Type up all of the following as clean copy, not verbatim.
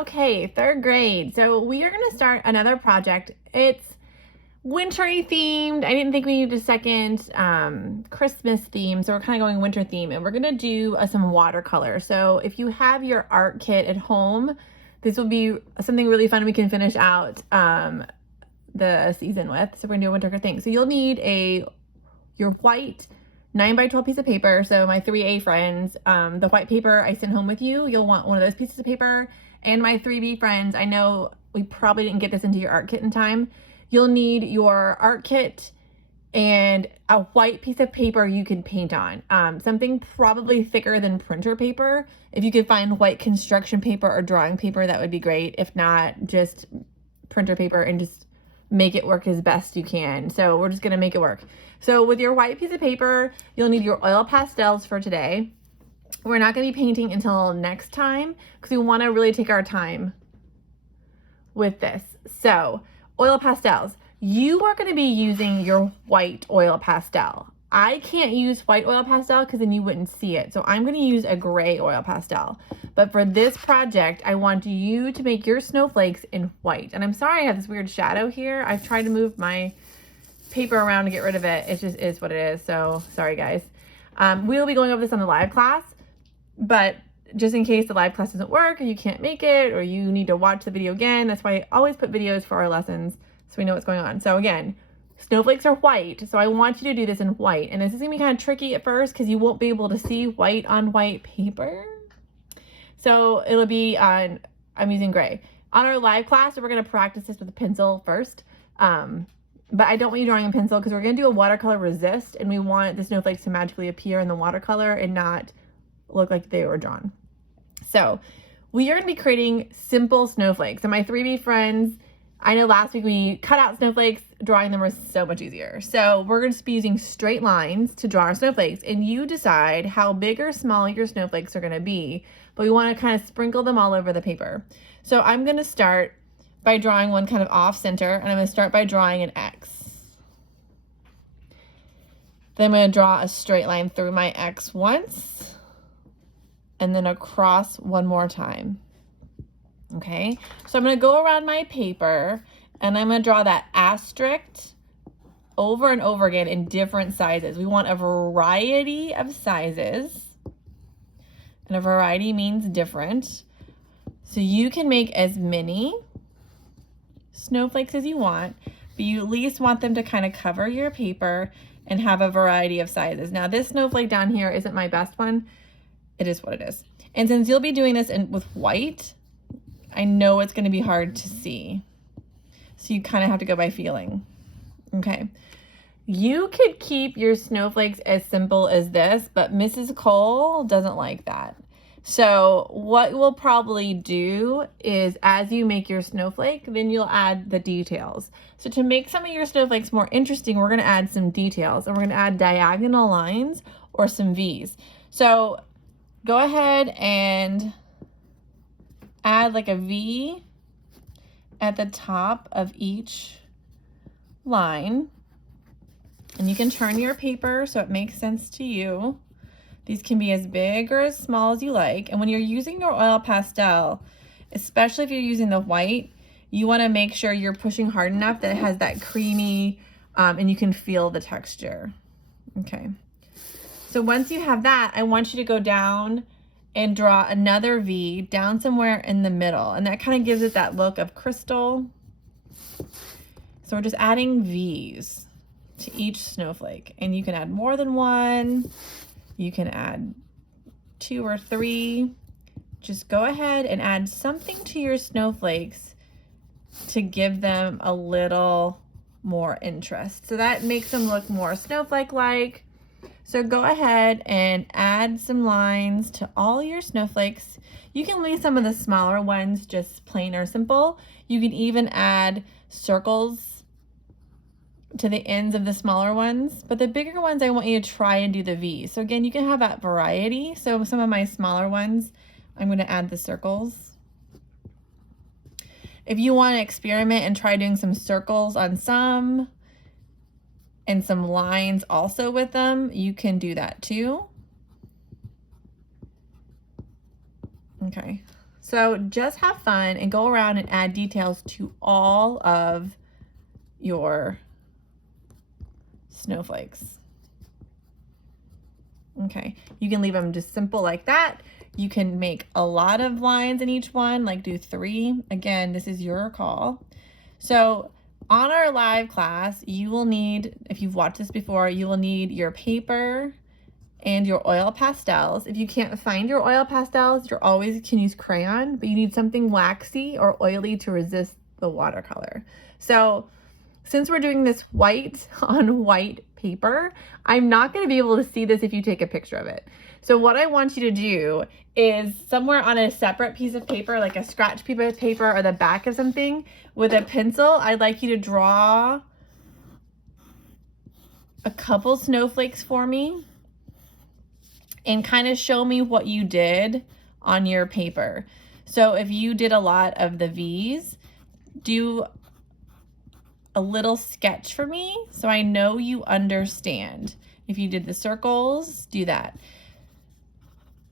Okay, third grade. So we are going to start another project. It's wintry themed. I didn't think we needed a second Christmas theme, so we're kind of going winter theme, and we're going to do some watercolor. So if you have your art kit at home, this will be something really fun we can finish out the season with. So we're going to do a winter thing. So you'll need your white 9x12 piece of paper. So my 3A friends, the white paper I sent home with you, you'll want one of those pieces of paper. And my 3B friends, I know we probably didn't get this into your art kit in time. You'll need your art kit and a white piece of paper you can paint on. Something probably thicker than printer paper. If you could find white construction paper or drawing paper, that would be great. If not, just printer paper and just make it work as best you can. So we're just gonna make it work. So with your white piece of paper, you'll need your oil pastels for today. We're not gonna be painting until next time because we wanna really take our time with this. So oil pastels, you are gonna be using your white oil pastel. I can't use white oil pastel because then you wouldn't see it. So I'm gonna use a gray oil pastel. But for this project, I want you to make your snowflakes in white. And I'm sorry I have this weird shadow here. I've tried to move my paper around to get rid of it. It just is what it is. So sorry guys. We'll be going over this on the live class, but just in case the live class doesn't work or you can't make it or you need to watch the video again, that's why I always put videos for our lessons so we know what's going on. So again, snowflakes are white, so I want you to do this in white. And this is gonna be kind of tricky at first because you won't be able to see white on white paper. So it'll be on, I'm using gray. On our live class, we're gonna practice this with a pencil first. But I don't want you drawing in pencil because we're gonna do a watercolor resist and we want the snowflakes to magically appear in the watercolor and not look like they were drawn. So we are gonna be creating simple snowflakes. And my 3B friends, I know last week we cut out snowflakes, drawing them was so much easier. So we're going to be using straight lines to draw our snowflakes, and you decide how big or small your snowflakes are going to be, but we want to kind of sprinkle them all over the paper. So I'm going to start by drawing one kind of off center, and I'm going to start by drawing an X. Then I'm going to draw a straight line through my X once, and then across one more time. Okay, so I'm going to go around my paper and I'm going to draw that asterisk over and over again in different sizes. We want a variety of sizes, and a variety means different. So you can make as many snowflakes as you want, but you at least want them to kind of cover your paper and have a variety of sizes. Now this snowflake down here isn't my best one. It is what it is. And since you'll be doing this with white, I know it's going to be hard to see. So you kind of have to go by feeling. Okay. You could keep your snowflakes as simple as this, but Mrs. Cole doesn't like that. So what we'll probably do is as you make your snowflake, then you'll add the details. So to make some of your snowflakes more interesting, we're going to add some details, and we're going to add diagonal lines or some V's. So go ahead and add like a V at the top of each line, and you can turn your paper so it makes sense to you. These can be as big or as small as you like. And when you're using your oil pastel, especially if you're using the white, you want to make sure you're pushing hard enough that it has that creamy and you can feel the texture. Okay, so once you have that, I want you to go down and draw another V down somewhere in the middle, and that kind of gives it that look of crystal. So we're just adding V's to each snowflake, and you can add more than one, you can add 2 or 3. Just go ahead and add something to your snowflakes to give them a little more interest. So that makes them look more snowflake-like. So go ahead and add some lines to all your snowflakes. You can leave some of the smaller ones just plain or simple. You can even add circles to the ends of the smaller ones, but the bigger ones, I want you to try and do the V. So again, you can have that variety. So some of my smaller ones, I'm going to add the circles. If you want to experiment and try doing some circles on some, and some lines also with them, you can do that too. Okay, So just have fun and go around and add details to all of your snowflakes. Okay, you can leave them just simple like that. You can make a lot of lines in each one, like do 3. Again, this is your call. So on our live class, you will need, if you've watched this before, you will need your paper and your oil pastels. If you can't find your oil pastels, you always can use crayon, but you need something waxy or oily to resist the watercolor. So since we're doing this white on white paper, I'm not going to be able to see this if you take a picture of it. So what I want you to do is somewhere on a separate piece of paper, like a scratch piece of paper or the back of something, with a pencil, I'd like you to draw a couple snowflakes for me and kind of show me what you did on your paper. So if you did a lot of the V's, do a little sketch for me so I know you understand. If you did the circles, do that.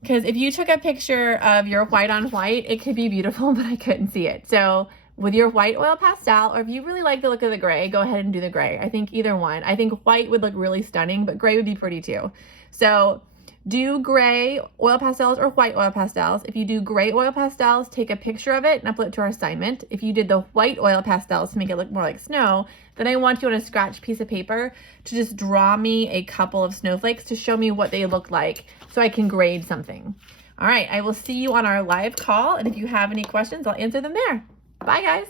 Because if you took a picture of your white on white, it could be beautiful, but I couldn't see it. So with your white oil pastel, or if you really like the look of the gray, go ahead and do the gray. I think either one. I think white would look really stunning, but gray would be pretty too. So do gray oil pastels or white oil pastels. If you do gray oil pastels, take a picture of it and upload it to our assignment. If you did the white oil pastels to make it look more like snow, then I want you on a scratch piece of paper to just draw me a couple of snowflakes to show me what they look like so I can grade something. All right, I will see you on our live call, and if you have any questions, I'll answer them there. Bye, guys.